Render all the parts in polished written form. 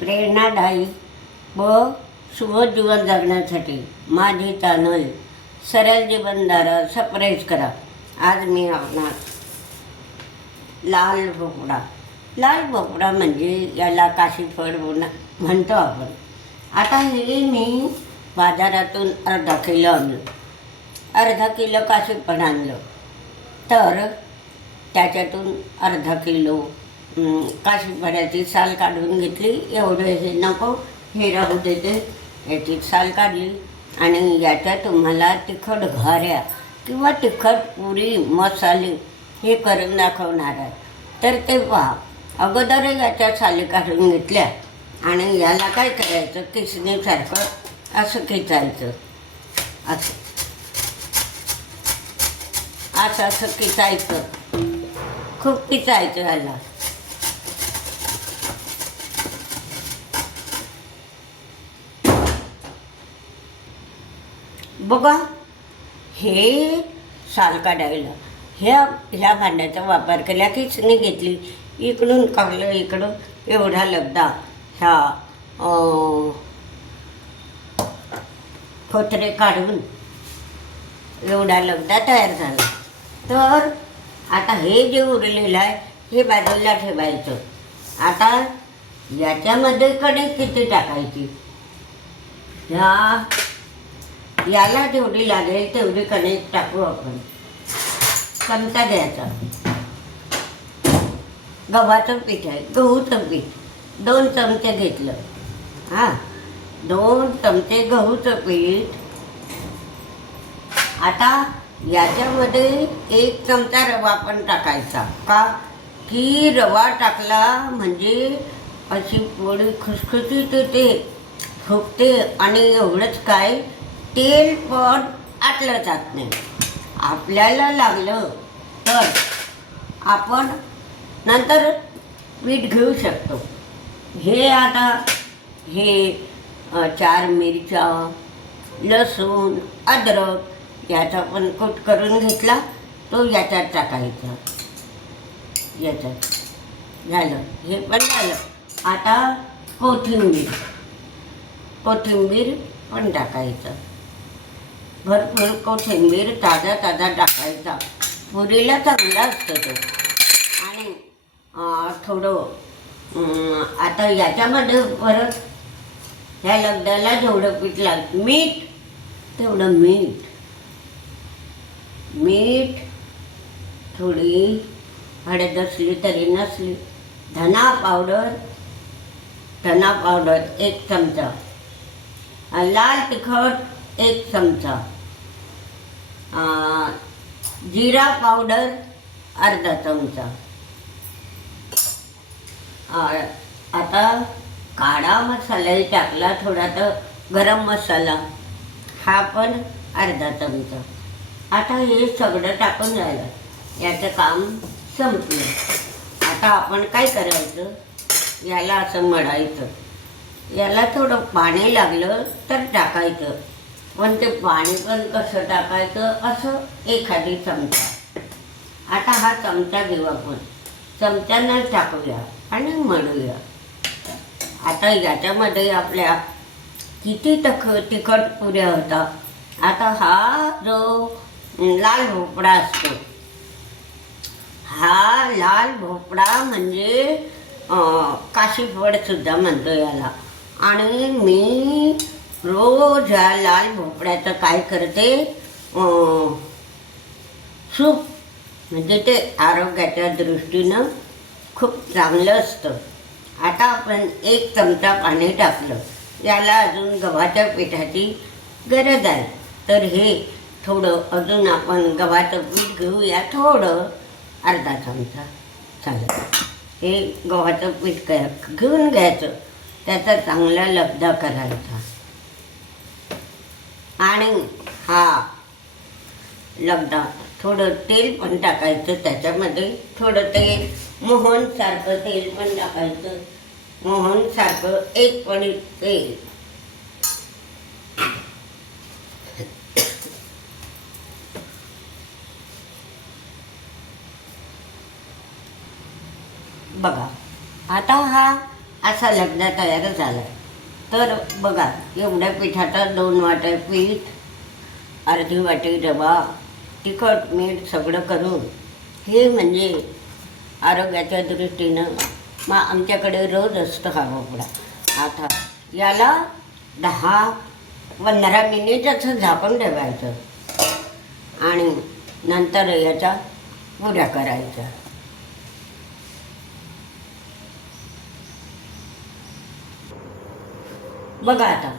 प्रेरणादायी व शुभ जीवन जगण्यासाठी माझे चॅनल सरळ जीवनधारा सबस्क्राईब करा. आज मी आपणास लाल भोपळा म्हणजे याला काशीफळ म्हणतो आपण. आता हे मी बाजारातून अर्धा किलो काशीफळ आणलं. तर त्याच्यातून अर्धा किलो काशीफळाची साल काढून घेतली. एवढं हे नको, हे राहू देते. याची साल काढली आणि याच्या तुम्हाला तिखट घाऱ्या किंवा तिखट पुरी मसाले हे करून दाखवणार आहे. तर ते पहा. अगोदर याच्या साली काढून घेतल्या आणि याला काय करायचं, किसणीसारखं असं किसायचं. असं किसायचं, खूप किसायचं याला. बघा, हे साल काढायला ह्या भांड्याचा वापर केला. किसणी घेतली, इकडून काढलं, इकडं एवढा लगदा ह्या फोतरे काढून एवढा लगदा तयार झाला. तर आता हे जे उरलेलं आहे हे बाजूला ठेवायचं. आता याच्यामध्ये कणिक किती टाकायची, याला जेवढी लागेल तेवढी कणिक टाकू आपण. चमचा घ्यायचा. गव्हाचं पीठ आहे, गहूचं पीठ 2 चमचे घेतलं. 2 चमचे गहूचं पीठ. आता याच्यामध्ये 1 चमचा रवा पण टाकायचा. का की रवा टाकला म्हणजे अशी पोळी खुसखुशीत येते, फुगते. आणि एवढंच काय, तेल पण आटलं जात नाही. आपल्याला लागलं तर आपण नंतर पीठ घेऊ शकतो. हे आता 4 मिरच्या, लसूण, अद्रक याचा पण कूट करून घेतला, तो याच्यात टाकायचा. याच्यात झालं, हे पण झालं. आता कोथिंबीर पण टाकायचं. भरपूर कोथिंबीर ताजा टाकायचा. पुरीला चांगला असतो तो. आणि थोडं आता याच्यामध्ये परत ह्या लगद्याला जेवढं पीठ लागतं, तेवढं मीठ, थोडी हळद असली तरी नसली, धना पावडर 1 चमचा, लाल तिखट 1 चमचा, जिरा पावडर अर्धा चमचा. आता काळा मसालाही टाकला थोडा, तर गरम मसाला हा पण अर्धा चमचा. आता हे सगळं टाकून झालं, याचं काम संपलं. आता आपण काय करायचं, याला असं मळायचं. याला थोडं पाणी लागलं तर टाकायचं, पण ते पाणी पण कसं टाकायचं, असं एखादी चमचा. आता हा चमचा घेऊ आपण, चमच्यानं टाकूया आणि मळूया. आता याच्यामध्ये आपल्या किती तिखट पुऱ्या होता. आता हा जो लाल भोपळा असतो, हा लाल भोपळा म्हणजे काशीफळ सुद्धा म्हणतो याला. आणि मी रोज ह्या लाल भोपळ्याचं काय करते, सूप, म्हणजे ते आरोग्याच्या दृष्टीनं खूप चांगलं असतं. आता आपण 1 चमचा पाणी टाकलं. याला अजून गव्हाच्या पिठाची गरज आहे. तर हे थोडं अजून आपण गव्हाचं पीठ घेऊया, थोडं अर्धा चमचा चालेल. हे गव्हाचं पीठ घेऊन घ्यायचं, त्याचा चांगला लगदा करायचा. आणि हा लगदा थोडं तेल पण टाकायचं त्याच्यामध्ये. थोडं तेल, मोहनसारखं तेल पण टाकायचं. मोहनसारखं 1 पळी तेल. बघा, आता हा असा लगदा तयार झाला. तर बघा, एवढ्या पिठाचा 2 वाट्या पीठ, अर्धी वाटी रवा, तिखट मीठ सगळं करून हे म्हणजे आरोग्याच्या दृष्टीनं मग आमच्याकडे रोज असतो हा भोपळा. आता याला 10-15 मिनिट असं झाकून ठेवायचं आणि नंतर याच्या पुऱ्या करायच्या. बघा आता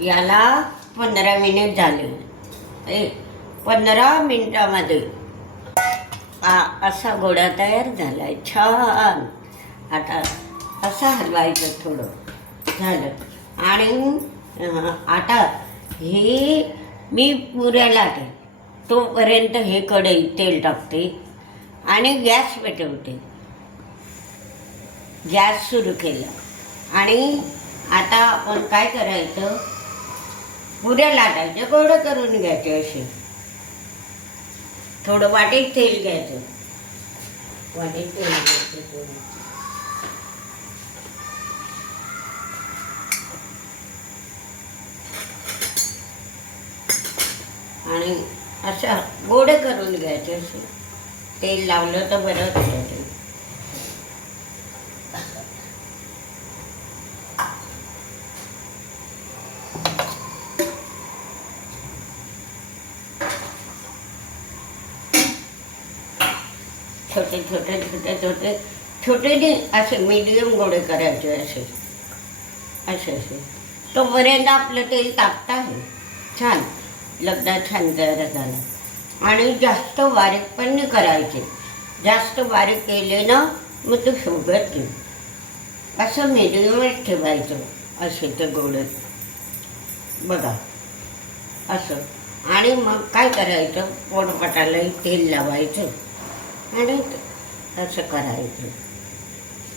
याला 15 मिनिट झाले. 15 मिनिटामध्ये असा गोळा तयार झाला आहे छान. आता असा हलवायचं थोडं झालं आणि आता हे मी पुऱ्या लाटे तोपर्यंत हे कढईत तेल टाकते आणि गॅस पेटवते. गॅस सुरू केला आणि आता आपण काय करायचं, पुऱ्या लाटायच्या गोळं करून घ्यायचे असे. थोडं वाटीत तेल घ्यायचं, वाटीत तेल घ्यायचं थोडं आणि अशा गोडे करून घ्यायचे असे. तेल लावलं तर बरं होतं. छोटे छोटे छोटे छोटे छोटे असे मीडियम गोळे करायचे असे असे असे. तोपर्यंत आपलं तेल तापतं आहे छान. लगदा छान तयार झाला. आणि जास्त बारीक पण नाही करायचे. जास्त बारीक केले ना मग ते फुगत नाही. असं मीडियमच ठेवायचं असे ते गोळे. बघा असं. आणि मग काय करायचं, पोटपाटालाही तेल लावायचं आणि असं करायचं,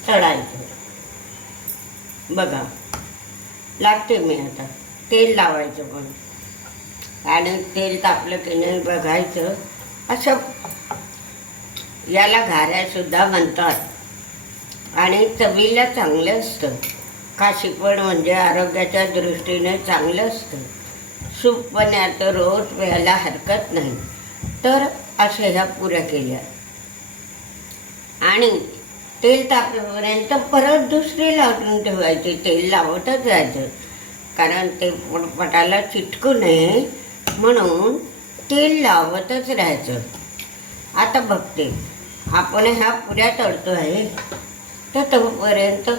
तळायचं. बघा लागते मी आता तेल लावायचं पण आणि तेल तापलं की नाही बघायचं. असं याला घाऱ्यासुद्धा म्हणतात आणि चवीला चांगलं असतं. काशीफळ म्हणजे आरोग्याच्या दृष्टीने चांगलं असतं. सूप पण आता रोज प्यायला हरकत नाही. तर अशा ह्या पुऱ्या केल्या आणि तेल तापेपर्यंत परत दुसरी लावून ठेवायची. तेल लावतच जायचं कारण ते पोटपाटाला चिटकू नये म्हणून तेल लावतच राहायचं. आता बघते आपण ह्या पुऱ्या तळतो आहे तर तोपर्यंत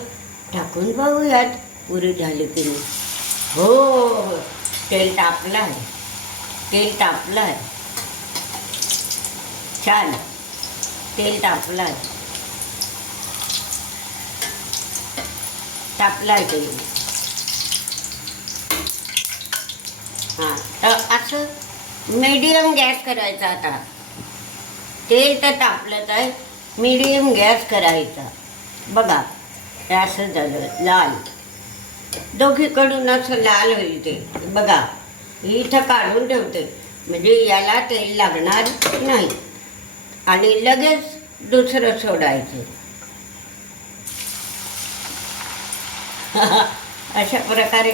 टाकून बघूयात पुरी झाली की नाही. हो, तेल तापलं आहे, तेल तापलं आहे छान. तेल तापलं आहे, तापलं आहे तेल. हां, तर असं मीडियम गॅस करायचा. आता तेल तर तापलंच आहे, मीडियम गॅस करायचा. बघा हे असं झालं लाल, दोघीकडून असं लाल होईल ते. बघा इथं काढून ठेवते म्हणजे याला तेल लागणार नाही आणि लगेच दुसरं सोडायचं. अशा प्रकारे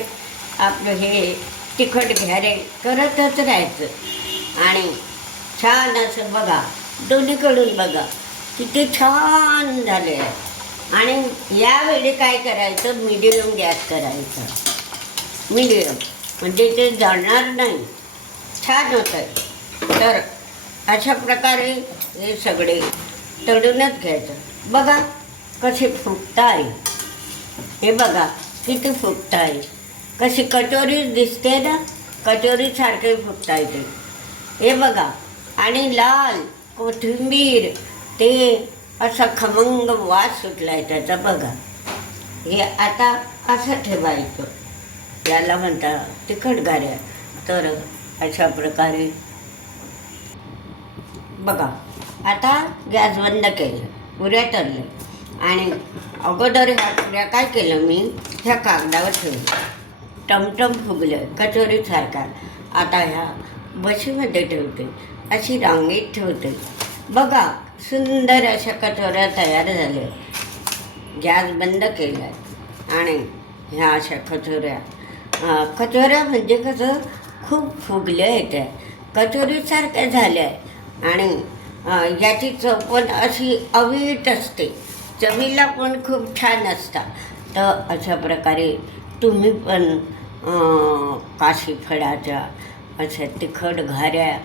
आपलं हे तिखट घ्यारे करतच राहायचं आणि छान असं. बघा दोन्हीकडून बघा किती छान झाले आहे. आणि यावेळी काय करायचं, मीडियम गॅस करायचा. मीडियम म्हणजे ते जळणार नाही, छान होतं आहे. तर अशा प्रकारे हे सगळे तळूनच घ्यायचं. बघा कसे फुगतं आहे, हे बघा किती फुगतं आहे. कशी कचोरी दिसते ना, कचोरीसारखे फुगतं आहे ते. हे बघा आणि लाल कोथिंबीर, ते असा खमंग वास सुटला आहे त्याचा. बघा हे आता असं ठेवायचं. याला म्हणतात तिखट घाऱ्या. तर अशा प्रकारे बघा आता गॅस बंद केलं, पुऱ्या तळल्या आणि अगोदर ह्या पुऱ्या काय केलं मी, ह्या कागदावर ठेवलं. टमटम फुगलं कचोरीसारखा. आता ह्या बशीमध्ये ठेवते, अशी रांगेत ठेवते. बघा सुंदर अशा कचोऱ्या तयार झाल्या. गॅस बंद केला आणि ह्या अशा कचोऱ्या. कचोऱ्या म्हणजे कसं खूप फुगल्या येत्या, कचोरीसारख्या झाल्या आहे. आणि याची चव पण अशी अवीट असते, चवीला पण खूप छान असतात. तर अशा प्रकारे तुम्ही पण काशी फळाच्या अशा तिखट घाऱ्या,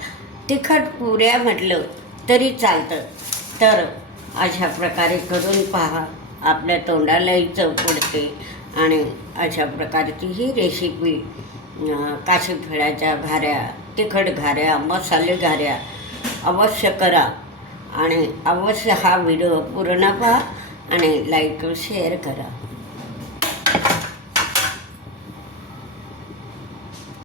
तिखट पुऱ्या म्हटलं तरी चालतं. तर अशा प्रकारे करून पहा, आपल्या तोंडालाही चव पडते. आणि अशा प्रकारची ही रेसिपी काशी फळाच्या घाऱ्या, तिखट घाऱ्या, मसाले घाऱ्या अवश्य करा. आणि अवश्य हा व्हिडिओ पूर्ण पहा आणि लाईक शेअर करा.